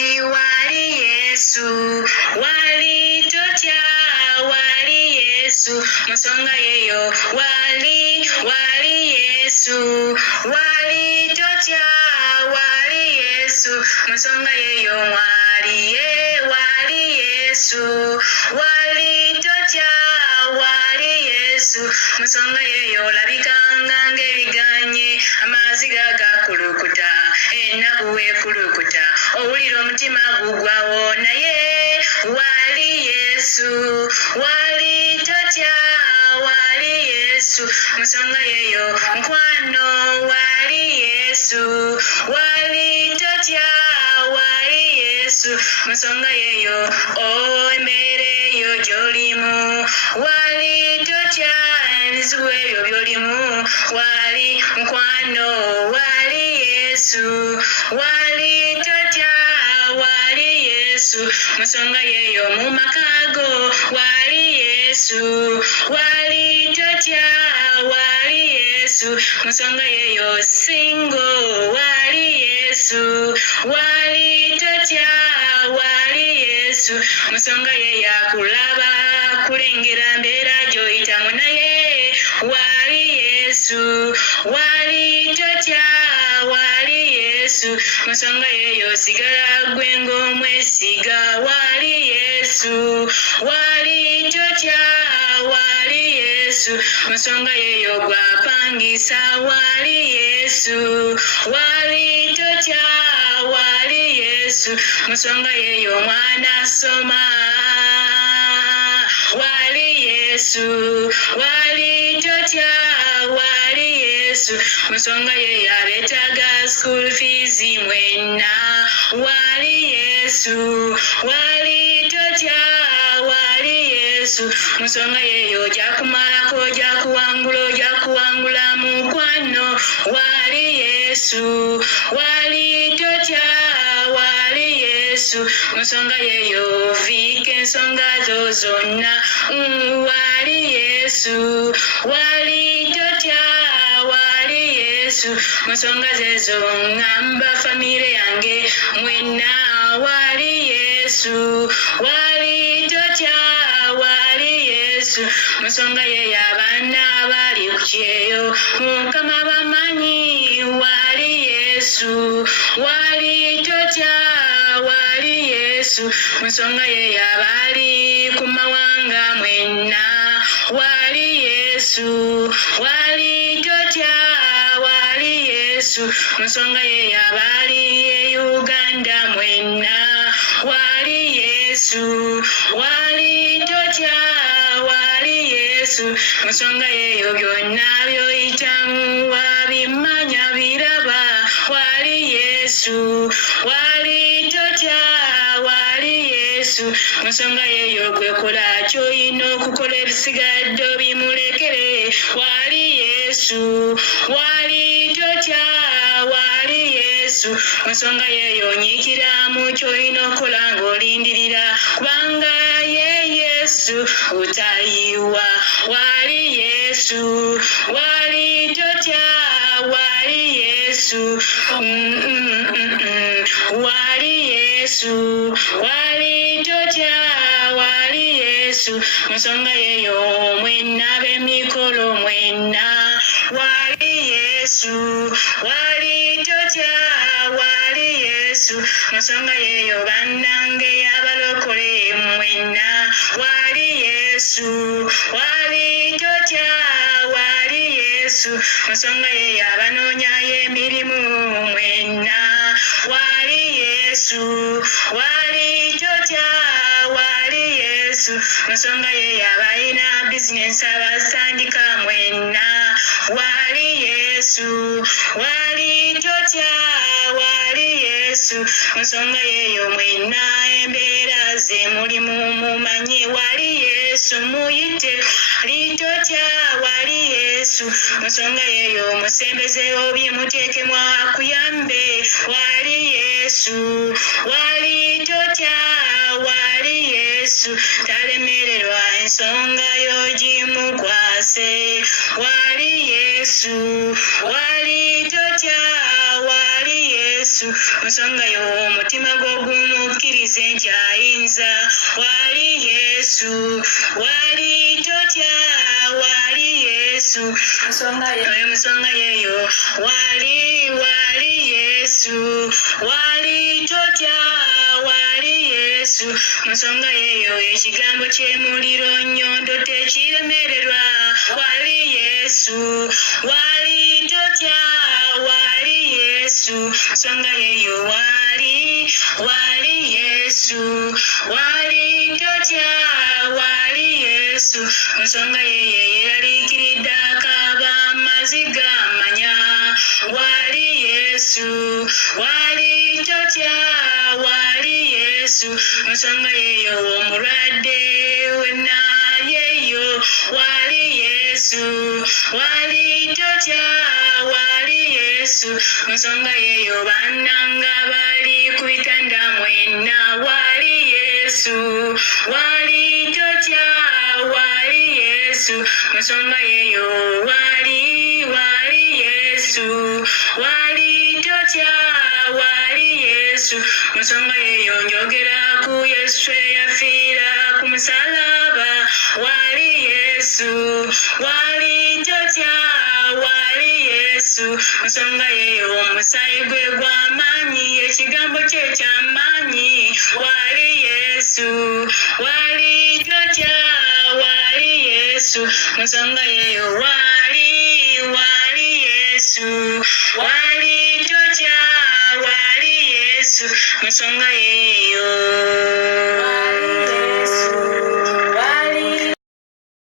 wali Yesu, wali totya, wali Yesu, musonga yeyo, wali Yesu, wali totya, wali Yesu, musonga yeyo, wali Yesu, wali totya, wali Yesu, musonga yeyo, labikanga ng'ebiganye, amazzi gagakulukuta, ennaku weekulukuta, owulira omutima gugwawo, naye wali Yesu, wali totya, wali Yesu, musonga yeyo, mukwano, wali Yesu, wali totya, wali Yesu, musonga yeyo, embeera eyo gy'olimu, wali totya, ebizibu ebyo by'olimu, wali mukwano, wali Yesu, wali totya, wali Yesu, musonga yeyo, mu makaago, wali Yesu, wali totya, wali Yesu, musonga yeyo, singo, wali Yesu, wali totya, wali Yesu, musonga yeyo, akulaba kulengera mbeera gy'oyitamu, naye wali Yesu, wali totya, wali Yesu, musonga yeyo, sigala gwe ng'omwesiga, wali Yesu, wali totya, wali Yesu, musonga yeyo, gwapangisa, wali Yesu, wali totya, wali Yesu, musonga yeyo, mwana asoma, wali Yesu, wali totya, wali Yesu, musonga yeyo, abeetaaga school fees mwenna, wali Yesu, wali totya, wali Yesu, musonga yeyo, ojja kumalako, ojja kuwangula mukwano, wali Yesu, wali totya, wali Yesu, musonga yeyo, viika ensonga zo zonna, wali Yesu, wali totya, wali Yesu, musonga zezo ngamba famire yange mwenna, wali Yesu, wali totya, wali Yesu, musonga yeyo, abaana abali ku kyeyo, Mukama bamanyi, wali Yesu, wali totya, wali Yesu, musonga yeyo, abali ku mawanga mwenna, wali Yesu, wali totya, wali Yesu, musonga yeyo, abali e Uganda mwenna, wali Yesu, wali totya, wali Yesu, musonga yeyo, byonna by'oyitamu wabimanya biraba, wali Yesu, wali totya, wali Yesu, musonga yeyo, gwe kola ky'olina okukola, ebisigadde bimulekere, wali Yesu, wali totya, wali Yesu, musonga yeyo, nyiikira mu ky'olina okukola ng'olindirira, kubanga ye Yesu utayiwa, wali Yesu, wali totya, wali Yesu, wali Yesu, wali totya, wali Yesu, musonga yeyo, mwenna b'emikolo mwenna, wali Yesu, wali totya, wali Yesu, musonga yeyo, bannange abalokole mwenna, wali Yesu, wali totya, wali Yesu, musonga yeyo, abanoonya emirimu mwenna, wali Yesu, wali totya, wali Yesu, musonga yeyo, abalina bizinensi abasandika mwenna, wali Yesu, wali totya, wali Yesu, musonga yeyo, mwenna embeera ze mulimu mumanyi, wali Yesu, muyite, wali totya, wali Yesu, musonga yeyo, musembeze obi muteekemu akuyambe, wali Yesu, wali totya, wali Yesu, talemererwa ensonga y'ogimukwase, wali Yesu, wali totya, wali Yesu, yesu nsonga yo omutima gw'ogumukkirize nti ayinza wali yesu wali totya wali yesu oyo musonga yeyo wali yesu wali totya wali yesu musonga yeyo ekigambo ky'emuliro nnyondo tekiremererwa wali yesu wali totya wali yesu musonga yeyo wali yesu wali totya wali yesu musonga yeyo yeraliikiridde akaaba amaziga amanya wali yesu wali totya wali yesu musonga yeyo omulwadde wenna yeyo wali yesu wali totya wali yesu musonga yeyo bannanga bali ku bitanda mwenna wali yesu wali totya wali yesu musonga yeyo wali yesu wali totya wali yesu musonga yeyo njogera ku yesu eyafiira ku musalaba wali yesu wali totya wali yesu musonga yeyo omusaayi gwe gw'amaanyi ekigambo kye ky'amaanyi wali yesu wali totya wali yesu musonga yeyo wali yesu wali totya wali yesu musonga yeyo wali yesu